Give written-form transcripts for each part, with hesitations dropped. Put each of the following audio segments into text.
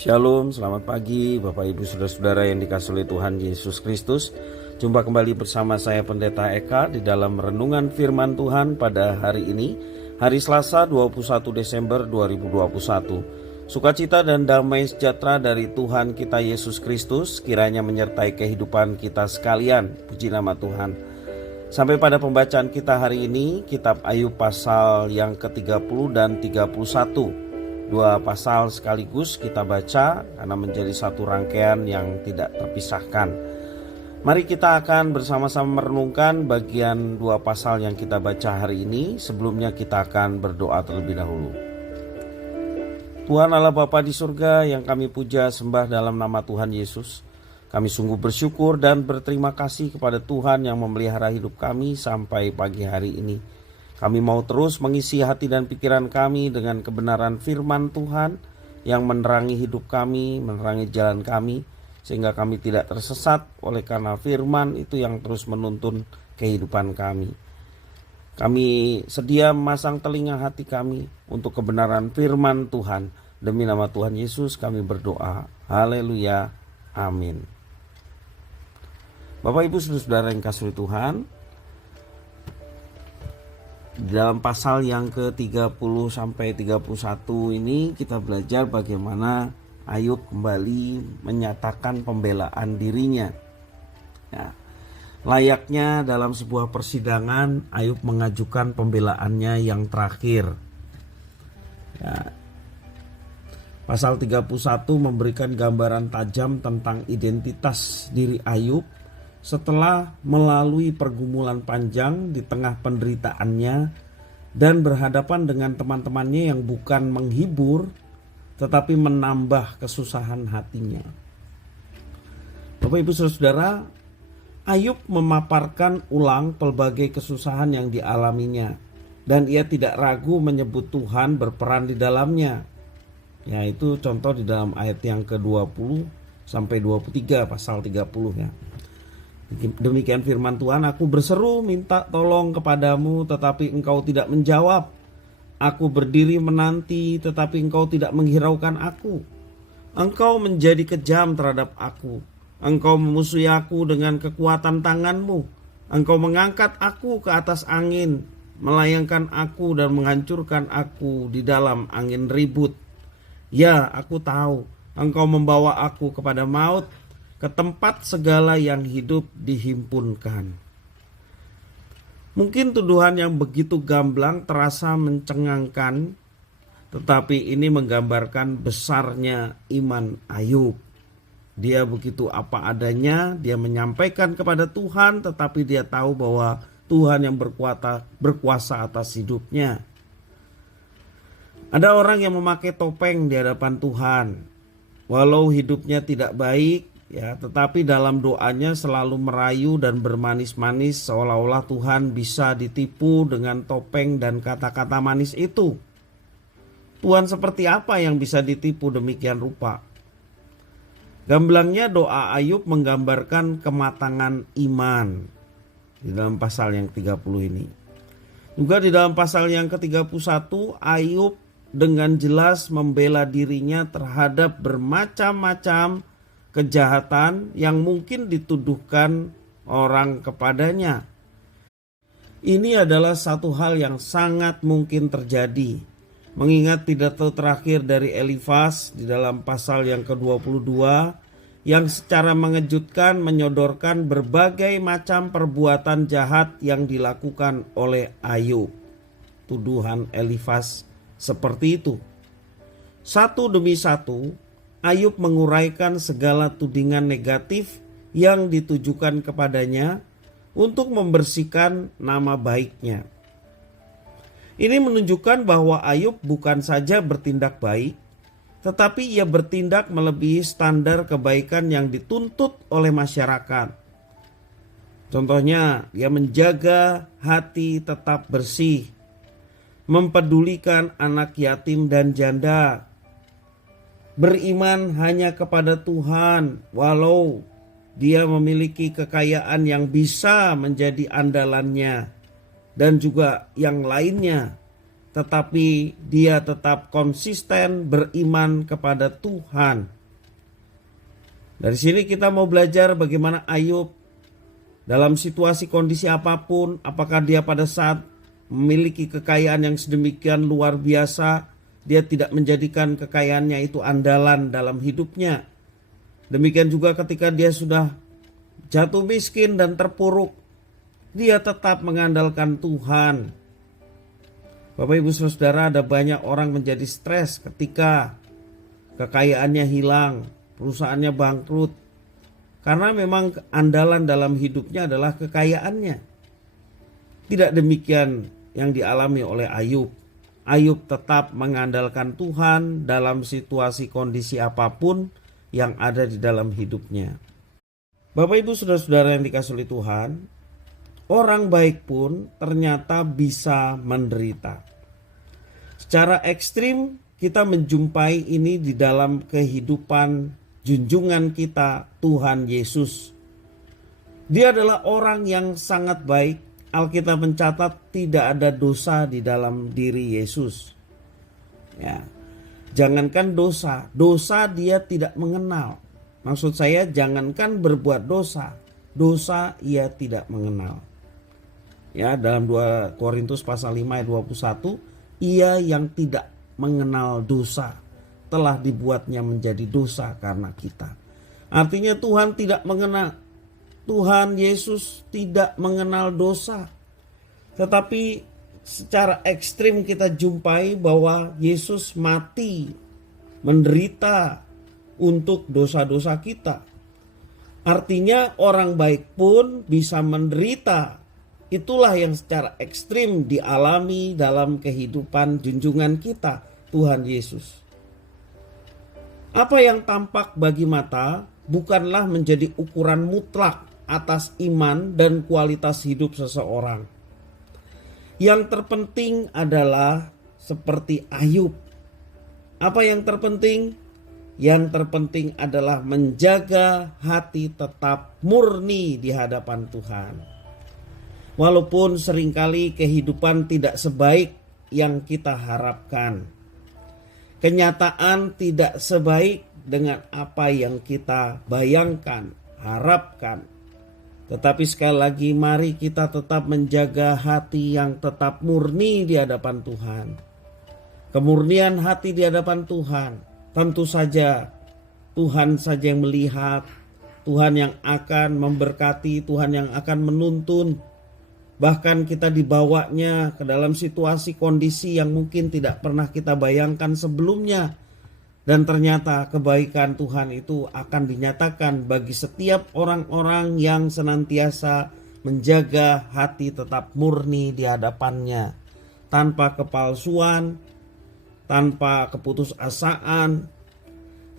Shalom, selamat pagi Bapak Ibu Saudara-saudara yang dikasihi oleh Tuhan Yesus Kristus. Jumpa kembali bersama saya Pendeta Eka di dalam renungan firman Tuhan pada hari ini, hari Selasa 21 Desember 2021. Sukacita dan damai sejahtera dari Tuhan kita Yesus Kristus kiranya menyertai kehidupan kita sekalian. Puji nama Tuhan. Sampai pada pembacaan kita hari ini, kitab Ayub pasal yang ke-30 dan 31. Dua pasal sekaligus kita baca karena menjadi satu rangkaian yang tidak terpisahkan. Mari kita akan bersama-sama merenungkan bagian dua pasal yang kita baca hari ini. Sebelumnya kita akan berdoa terlebih dahulu. Tuhan Allah Bapa di surga yang kami puja sembah dalam nama Tuhan Yesus. Kami sungguh bersyukur dan berterima kasih kepada Tuhan yang memelihara hidup kami sampai pagi hari ini. Kami mau terus mengisi hati dan pikiran kami dengan kebenaran firman Tuhan yang menerangi hidup kami, menerangi jalan kami, sehingga kami tidak tersesat oleh karena firman itu yang terus menuntun kehidupan kami. Kami sedia memasang telinga hati kami untuk kebenaran firman Tuhan. Demi nama Tuhan Yesus kami berdoa. Haleluya. Amin. Bapak Ibu Saudara yang kasih Tuhan, dalam pasal yang ke-30 sampai 31 ini kita belajar bagaimana Ayub kembali menyatakan pembelaan dirinya. Ya, layaknya dalam sebuah persidangan, Ayub mengajukan pembelaannya yang terakhir. Ya, pasal 31 memberikan gambaran tajam tentang identitas diri Ayub setelah melalui pergumulan panjang di tengah penderitaannya dan berhadapan dengan teman-temannya yang bukan menghibur tetapi menambah kesusahan hatinya. Bapak Ibu Saudara, Ayub memaparkan ulang pelbagai kesusahan yang dialaminya dan ia tidak ragu menyebut Tuhan berperan di dalamnya. Yaitu contoh di dalam ayat yang ke-20 sampai 23 pasal 30 ya. Demikian firman Tuhan, aku berseru minta tolong kepadamu tetapi engkau tidak menjawab. Aku berdiri menanti tetapi engkau tidak menghiraukan aku. Engkau menjadi kejam terhadap aku. Engkau memusuhi aku dengan kekuatan tanganmu. Engkau mengangkat aku ke atas angin, melayangkan aku dan menghancurkan aku di dalam angin ribut. Ya, aku tahu engkau membawa aku kepada maut, ke tempat segala yang hidup dihimpunkan. Mungkin tuduhan yang begitu gamblang terasa mencengangkan, tetapi ini menggambarkan besarnya iman Ayub. Dia begitu apa adanya, dia menyampaikan kepada Tuhan, tetapi dia tahu bahwa Tuhan yang berkuasa atas hidupnya. Ada orang yang memakai topeng di hadapan Tuhan, walau hidupnya tidak baik, ya, tetapi dalam doanya selalu merayu dan bermanis-manis seolah-olah Tuhan bisa ditipu dengan topeng dan kata-kata manis itu. Tuhan seperti apa yang bisa ditipu demikian rupa? Gamblangnya doa Ayub menggambarkan kematangan iman di dalam pasal yang 30 ini. Juga di dalam pasal yang ke-31 Ayub dengan jelas membela dirinya terhadap bermacam-macam kejahatan yang mungkin dituduhkan orang kepadanya. Ini adalah satu hal yang sangat mungkin terjadi. Mengingat pidato terakhir dari Elifaz di dalam pasal yang ke-22 yang secara mengejutkan menyodorkan berbagai macam perbuatan jahat yang dilakukan oleh Ayub. Tuduhan Elifaz seperti itu. Satu demi satu Ayub menguraikan segala tudingan negatif yang ditujukan kepadanya untuk membersihkan nama baiknya. Ini menunjukkan bahwa Ayub bukan saja bertindak baik, tetapi ia bertindak melebihi standar kebaikan yang dituntut oleh masyarakat. Contohnya, dia menjaga hati tetap bersih, mempedulikan anak yatim dan janda, beriman hanya kepada Tuhan walau dia memiliki kekayaan yang bisa menjadi andalannya, dan juga yang lainnya. tetapi dia tetap konsisten beriman kepada Tuhan. Dari sini kita mau belajar bagaimana Ayub dalam situasi kondisi apapun, apakah dia pada saat memiliki kekayaan yang sedemikian luar biasa, dia tidak menjadikan kekayaannya itu andalan dalam hidupnya. Demikian juga ketika dia sudah jatuh miskin dan terpuruk, dia tetap mengandalkan Tuhan. Bapak Ibu Saudara, ada banyak orang menjadi stres ketika kekayaannya hilang, perusahaannya bangkrut. Karena memang andalan dalam hidupnya adalah kekayaannya. Tidak demikian yang dialami oleh Ayub. Ayub tetap mengandalkan Tuhan dalam situasi kondisi apapun yang ada di dalam hidupnya. Bapak Ibu Saudara-saudara yang dikasihi oleh Tuhan, orang baik pun ternyata bisa menderita. Secara ekstrim kita menjumpai ini di dalam kehidupan junjungan kita, Tuhan Yesus. Dia adalah orang yang sangat baik. Alkitab mencatat tidak ada dosa di dalam diri Yesus. Ya, jangankan dosa dia tidak mengenal. Maksud saya jangankan berbuat dosa ia tidak mengenal. Ya, dalam 2 Korintus pasal 5 ayat 21, ia yang tidak mengenal dosa telah dibuatnya menjadi dosa karena kita. Artinya Tuhan tidak mengenal, Tuhan Yesus tidak mengenal dosa. Tetapi secara ekstrim kita jumpai bahwa Yesus mati, menderita untuk dosa-dosa kita. Artinya orang baik pun bisa menderita. Itulah yang secara ekstrim dialami dalam kehidupan junjungan kita, Tuhan Yesus. Apa yang tampak bagi mata bukanlah menjadi ukuran mutlak atas iman dan kualitas hidup seseorang. Yang terpenting adalah seperti Ayub. Apa yang terpenting? Yang terpenting adalah menjaga hati tetap murni di hadapan Tuhan. Walaupun seringkali kehidupan tidak sebaik yang kita harapkan. Kenyataan tidak sebaik dengan apa yang kita bayangkan, harapkan. Tetapi sekali lagi mari kita tetap menjaga hati yang tetap murni di hadapan Tuhan. Kemurnian hati di hadapan Tuhan, tentu saja Tuhan saja yang melihat, Tuhan yang akan memberkati, Tuhan yang akan menuntun. Bahkan kita dibawanya ke dalam situasi kondisi yang mungkin tidak pernah kita bayangkan sebelumnya. Dan ternyata kebaikan Tuhan itu akan dinyatakan bagi setiap orang-orang yang senantiasa menjaga hati tetap murni di hadapannya. Tanpa kepalsuan, tanpa keputusasaan,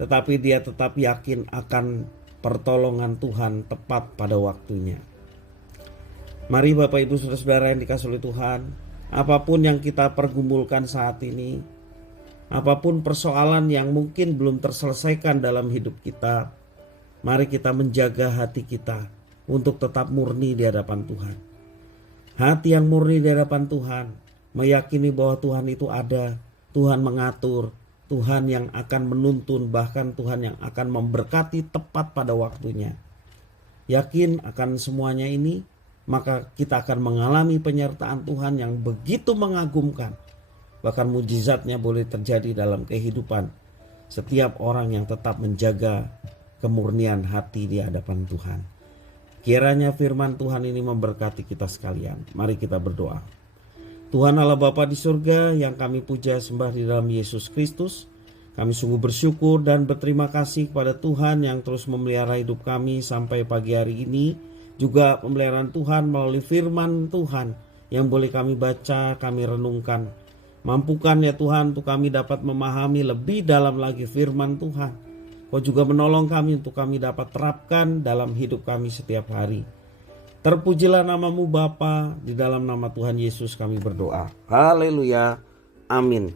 tetapi dia tetap yakin akan pertolongan Tuhan tepat pada waktunya. Mari Bapak Ibu Saudara-saudara yang dikasihi oleh Tuhan, apapun yang kita pergumulkan saat ini, apapun persoalan yang mungkin belum terselesaikan dalam hidup kita, mari kita menjaga hati kita untuk tetap murni di hadapan Tuhan. Hati yang murni di hadapan Tuhan, meyakini bahwa Tuhan itu ada, Tuhan mengatur, Tuhan yang akan menuntun, bahkan Tuhan yang akan memberkati tepat pada waktunya. Yakin akan semuanya ini, maka kita akan mengalami penyertaan Tuhan yang begitu mengagumkan. Bahkan mujizatnya boleh terjadi dalam kehidupan setiap orang yang tetap menjaga kemurnian hati di hadapan Tuhan. Kiranya firman Tuhan ini memberkati kita sekalian. Mari kita berdoa. Tuhan Allah Bapa di surga yang kami puja sembah di dalam Yesus Kristus, kami sungguh bersyukur dan berterima kasih kepada Tuhan yang terus memelihara hidup kami sampai pagi hari ini. Juga pemeliharaan Tuhan melalui firman Tuhan yang boleh kami baca, kami renungkan. Mampukan ya Tuhan untuk kami dapat memahami lebih dalam lagi firman Tuhan. Kau juga menolong kami untuk kami dapat terapkan dalam hidup kami setiap hari. Terpujilah namamu Bapa, di dalam nama Tuhan Yesus kami berdoa. Haleluya. Amin.